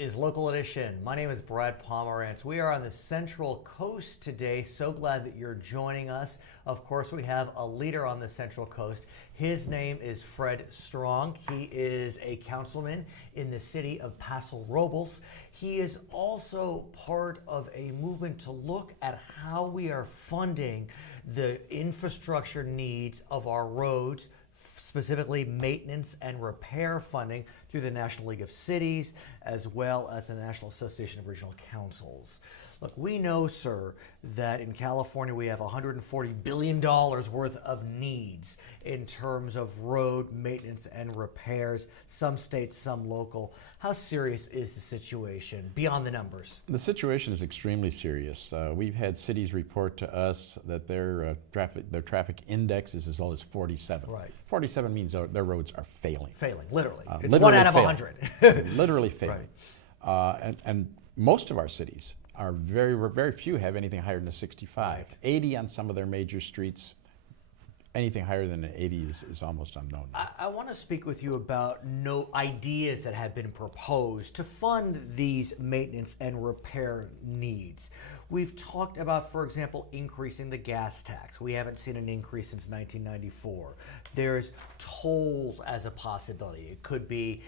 is Local Edition. My name is Brad Pomerance. We are on the Central Coast today. So glad that you're joining us. Of course, we have a leader on the Central Coast. His name is Fred Strong. He is a councilman in the city of Paso Robles. He is also part of a movement to look at how we are funding the infrastructure needs of our roads, specifically maintenance and repair funding through the National League of Cities, as well as the National Association of Regional Councils. Look, we know, sir, that in California we have $140 billion worth of needs in terms of road maintenance and repairs, some states, some local. How serious is the situation beyond the numbers? The situation is extremely serious. We've had cities report to us that their traffic index is as low as 47. Right. 47 means their roads are failing. Failing, literally. It's literally 1 out of failing. 100. Literally failing. Right. And most of our cities are very few have anything higher than a 65. Right. 80 on some of their major streets. Anything higher than an 80 is almost unknown now. I want to speak with you about ideas that have been proposed to fund these maintenance and repair needs. We've talked about, for example, increasing the gas tax. We haven't seen an increase since 1994. There's tolls as a possibility. It could be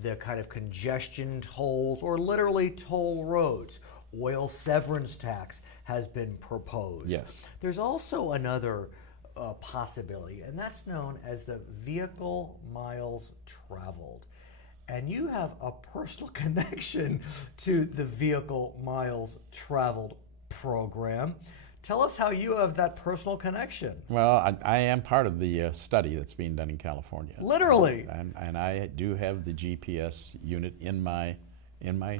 the kind of congestion tolls or literally toll roads. Oil severance tax has been proposed. Yes. There's also another possibility, and that's known as the vehicle miles traveled. And you have a personal connection to the vehicle miles traveled program. Tell us how you have that personal connection. Well, I am part of the study that's being done in California. Literally. And I do have the GPS unit in my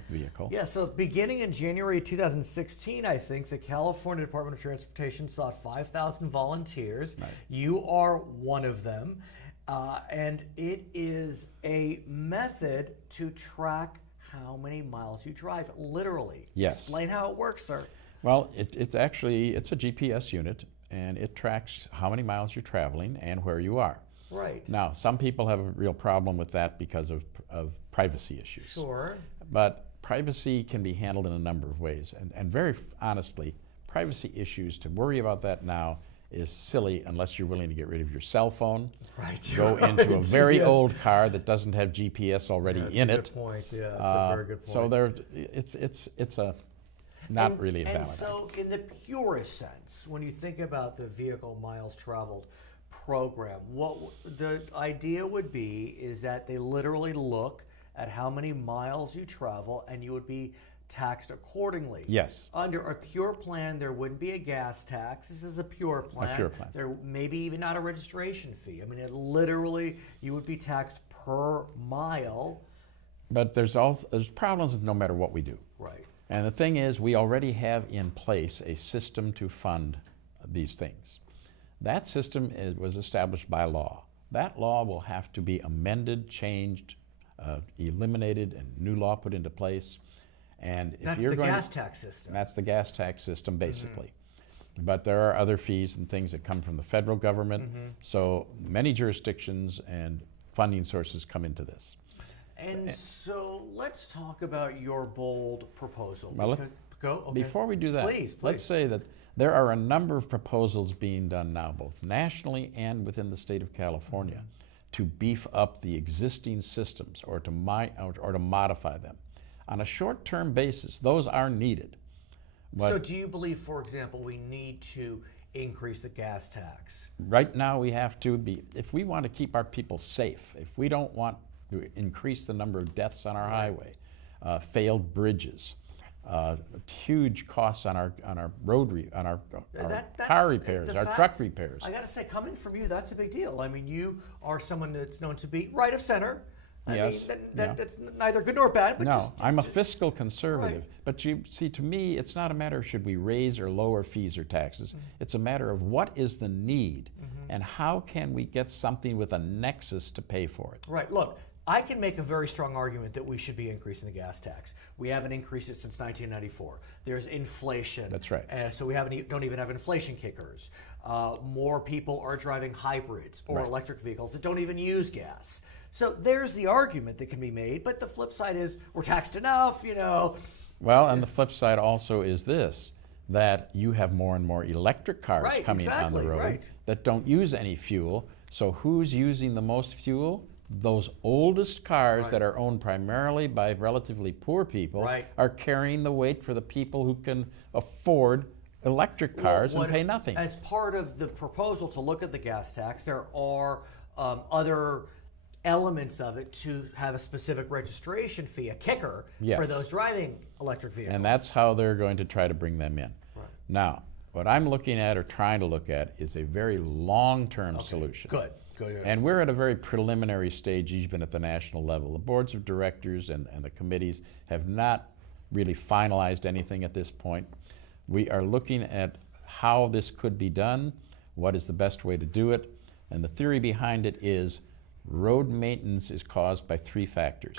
vehicle. Yeah, so beginning in January 2016, I think the California Department of Transportation sought 5,000 volunteers. Right. You are one of them. And it is a method to track how many miles you drive, literally. Yes. Explain how it works, sir. Well, it's a GPS unit, and it tracks how many miles you're traveling and where you are. Right. Now, some people have a real problem with that because of privacy issues. Sure. But privacy can be handled in a number of ways. And very honestly, privacy issues, to worry about that now is silly unless you're willing to get rid of your cell phone. Right. Go into a very old car that doesn't have GPS already in it. That's a good point. Yeah, that's a very good point. So it's a not really a And valid. so in the purest sense, when you think about the vehicle miles traveled program, what the idea would be is that they literally look at how many miles you travel and you would be taxed accordingly. Yes. Under a pure plan, there wouldn't be a gas tax. This is a pure plan. A pure plan. There may be even not a registration fee. I mean, it literally, you would be taxed per mile. But there's problems with no matter what we do. Right. And the thing is, we already have in place a system to fund these things. That system was established by law. That law will have to be amended, changed, eliminated, and new law put into place. And if That's you're the going gas tax system. That's the gas tax system, basically. But there are other fees and things that come from the federal government. So many jurisdictions and funding sources come into this. And so let's talk about your bold proposal. Well, Go. Okay. Before we do that, Please. let's say that there are a number of proposals being done now, both nationally and within the state of California, to beef up the existing systems or to modify them. On a short-term basis, those are needed. So do you believe, for example, we need to increase the gas tax? Right now we have to if we want to keep our people safe, if we don't want to increase the number of deaths on our highway, failed bridges, huge costs on our car repairs, our truck repairs. I got to say, coming from you, that's a big deal. I mean, you are someone that's known to be right of center. Yes. That's neither good nor bad. But no, I'm a fiscal conservative. Right. But you see, to me, it's not a matter of should we raise or lower fees or taxes. It's a matter of what is the need and how can we get something with a nexus to pay for it. Right. Look, I can make a very strong argument that we should be increasing the gas tax. We haven't increased it since 1994. There's inflation. That's right. So we don't even have inflation kickers. More people are driving hybrids or electric vehicles that don't even use gas. So there's the argument that can be made, but the flip side is we're taxed enough, Well, and the flip side also is this, that you have more and more electric cars coming on the road that don't use any fuel. So who's using the most fuel? Those oldest cars that are owned primarily by relatively poor people are carrying the weight for the people who can afford electric cars and pay nothing. As part of the proposal to look at the gas tax, there are other elements of it to have a specific registration fee, a kicker for those driving electric vehicles. And that's how they're going to try to bring them in. Now, what I'm looking at or trying to look at is a very long-term solution. Good. And we're at a very preliminary stage, even at the national level. The boards of directors and the committees have not really finalized anything at this point. We are looking at how this could be done, what is the best way to do it, and the theory behind it is road maintenance is caused by 3 factors.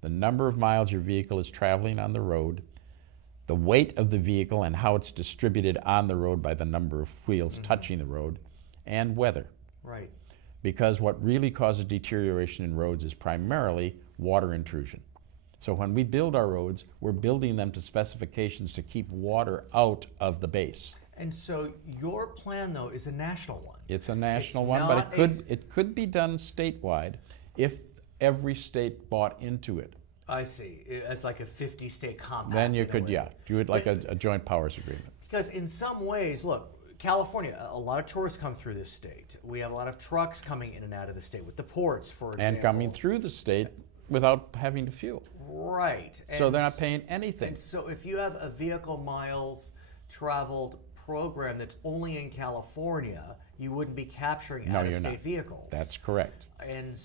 The number of miles your vehicle is traveling on the road, the weight of the vehicle and how it's distributed on the road by the number of wheels touching the road, and weather. Because what really causes deterioration in roads is primarily water intrusion. So when we build our roads, we're building them to specifications to keep water out of the base. And so your plan, though, is a national one. It's a national one, but it could be done statewide if every state bought into it. I see. It's like a 50-state compact. Then you could, do it like a joint powers agreement. Because in some ways, look, California, a lot of tourists come through this state. We have a lot of trucks coming in and out of the state with the ports, for example. And coming through the state without having to fuel. So they're not paying anything. And so if you have a vehicle miles traveled program that's only in California, you wouldn't be capturing out-of-state vehicles. That's correct. And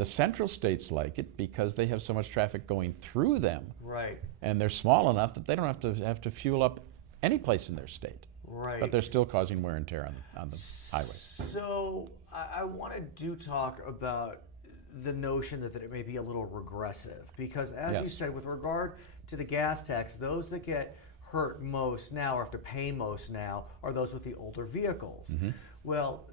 the central states like it because they have so much traffic going through them. Right. And they're small enough that they don't have to fuel up any place in their state. Right. But they're still causing wear and tear on the highways. So I want to talk about the notion that it may be a little regressive because, as you said, with regard to the gas tax, those that get hurt most now or have to pay most now are those with the older vehicles. Well,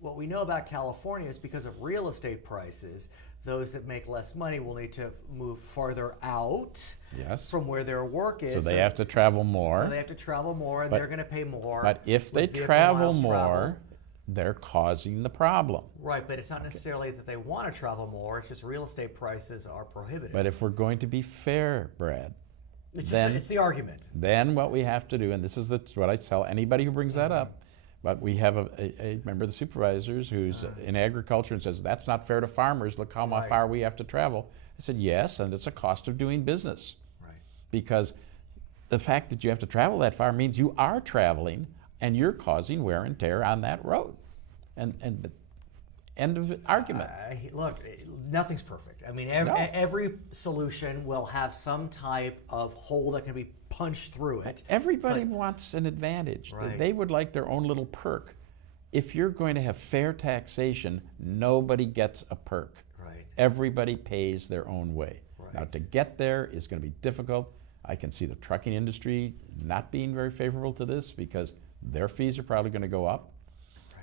what we know about California is because of real estate prices, those that make less money will need to move farther out from where their work is. So they have to travel more. So they have to travel more, and they're going to pay more. But if they travel more, they're causing the problem. Right, but it's not necessarily that they want to travel more. It's just real estate prices are prohibitive. But if we're going to be fair, Brad, it's the argument. Then what we have to do, and this is what I tell anybody who brings that up, but we have a member of the supervisors who's in agriculture and says, that's not fair to farmers. Look how far we have to travel. I said, yes, and it's a cost of doing business. Because the fact that you have to travel that far means you are traveling and you're causing wear and tear on that road. And end of argument. Look, nothing's perfect. I mean, every solution will have some type of hole that can be punched through it. Everybody wants an advantage. They would like their own little perk. If you're going to have fair taxation, nobody gets a perk. Everybody pays their own way. Now, to get there is going to be difficult. I can see the trucking industry not being very favorable to this because their fees are probably going to go up.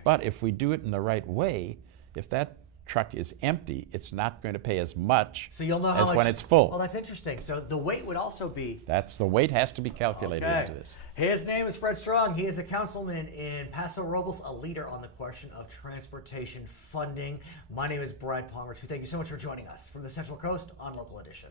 But if we do it in the right way, if that truck is empty, it's not going to pay as much as when it's full. Well, that's interesting. So the weight would also be... The weight has to be calculated into this. His name is Fred Strong. He is a councilman in Paso Robles, a leader on the question of transportation funding. My name is Brad Pomerance. Thank you so much for joining us from the Central Coast on Local Edition.